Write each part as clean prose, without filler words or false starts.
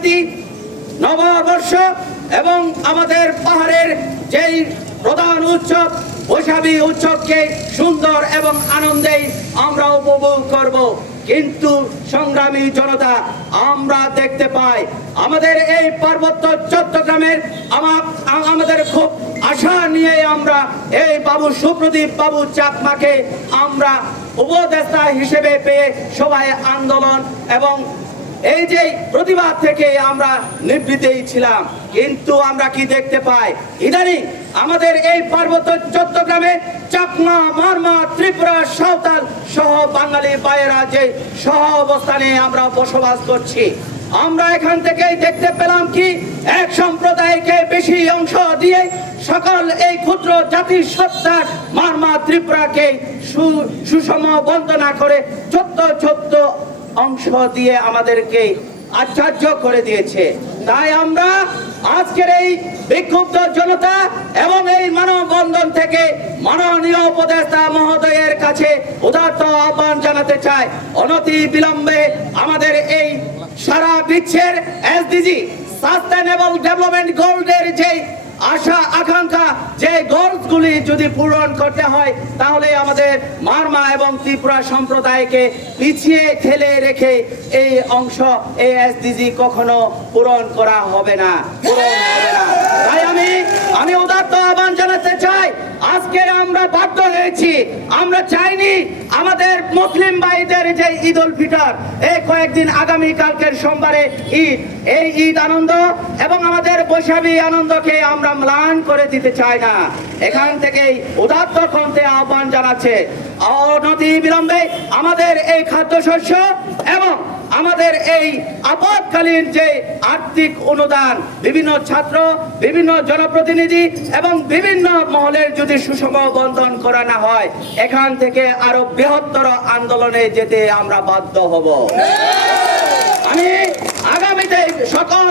জয়ন্তী, নববর্ষ এবং আমাদের পাহাড়ের যেই প্রধান উৎসব বৈশাখী উৎসবকে সুন্দর এবং আনন্দে আমরা উপভোগ করব। কিন্তু সংগ্রামী জনতা, আমরা দেখতে পাই আমাদের এই পার্বত্য চট্টগ্রামের আমাদের খুব আশা নিয়ে আমরা এই বাবু সুপ্রদীপ বাবু চাকমাকে আমরা উপদেষ্টা হিসেবে পেয়ে সবাই আন্দোলন এবং এই যে প্রতিবাদ থেকে আমরা নিবৃত্তেই ছিলাম। কিন্তু আমরা কি দেখতে পাই, ইদানিং আমাদের এই পার্বত্য চট্টগ্রামে চাকমা, মারমা, ত্রিপুরা, সাঁওতাল সহ বাঙালি ভাইয়েরা যে সহ অবস্থানে আমরা বসবাস করছি, আমরা এখান থেকেই দেখতে পেলাম কি এক সম্প্রদায়কে বেশি অংশ দিয়ে সকল এই ক্ষুদ্র জাতির সত্তার মারমা, ত্রিপুরাকে সুষম বন্দনা করে ছোট্ট অংশ দিয়ে আমাদেরকে আশ্চর্য করে দিয়েছে। তাই আমরা আজকের এই বিক্ষুব্ধ জনতা এবং এই মানববন্ধন থেকে মাননীয় উপদেষ্টা মহোদয়ের কাছে উদাত্ত আহ্বান জানাতে চাই, অনতি বিলম্বে আমাদের এই সারা বিশ্বের এসডিজি সাস্টেনেবল ডেভেলপমেন্ট গোলসের যে আশা আকাঙ্ক্ষা, যে গোলসগুলি যদি পূরণ করতে হয়, তাহলে আমাদের মারমা এবং ত্রিপুরা সম্প্রদায়কে পিছিয়ে ঠেলে রেখে এই অংশ এই এসডিজি কখনো পূরণ করা হবে না। তাই আমি উদাত্ত আহ্বান জানাতে চাই, আজকে আমরা বাধ্য হয়েছি, আমরা চাইনি আমাদের মুসলিম ভাইদের যে ঈদ উল ফিতর এই কয়েকদিন আগামী কালকের সোমবারে ঈদ, এই ঈদ আনন্দ এবং আমাদের বৈশাখী আনন্দকে আমরা ম্লান করে দিতে চাই না। এখান থেকেই উদাত্ত কণ্ঠে আহ্বান জানাচ্ছে অনতি বিলম্বে আমাদের এই খাদ্যশস্য এবং আমাদের এই আপৎকালীন যে আর্থিক অনুদান বিভিন্ন ছাত্র, বিভিন্ন জনপ্রতিনিধি এবং বিভিন্ন মহলের যদি সুষম বন্টন করা না হয়, এখান থেকে আরো বৃহত্তর আন্দোলনে যেতে আমরা বাধ্য হব। আমি আগামীতে সকল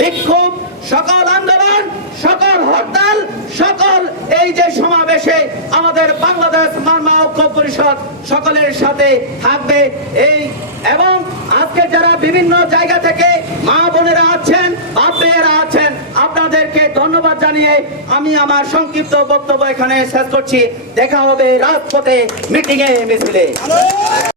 বিক্ষোভ, সকল আন্দোলন, সকল হরতাল, সকল এই যে সমাবেশে আমাদের বাংলাদেশ মারমা ঐক্য পরিষদ সকলের সাথে থাকবে। এবং আজকে যারা বিভিন্ন জায়গা থেকে মা বোনেরা আছেন, বাপেরা আছেন, আপনাদেরকে ধন্যবাদ জানিয়ে আমি আমার সংক্ষিপ্ত বক্তব্য এখানে শেষ করছি। দেখা হবে রাজপথে, মিটিংয়ে, মিছিলে।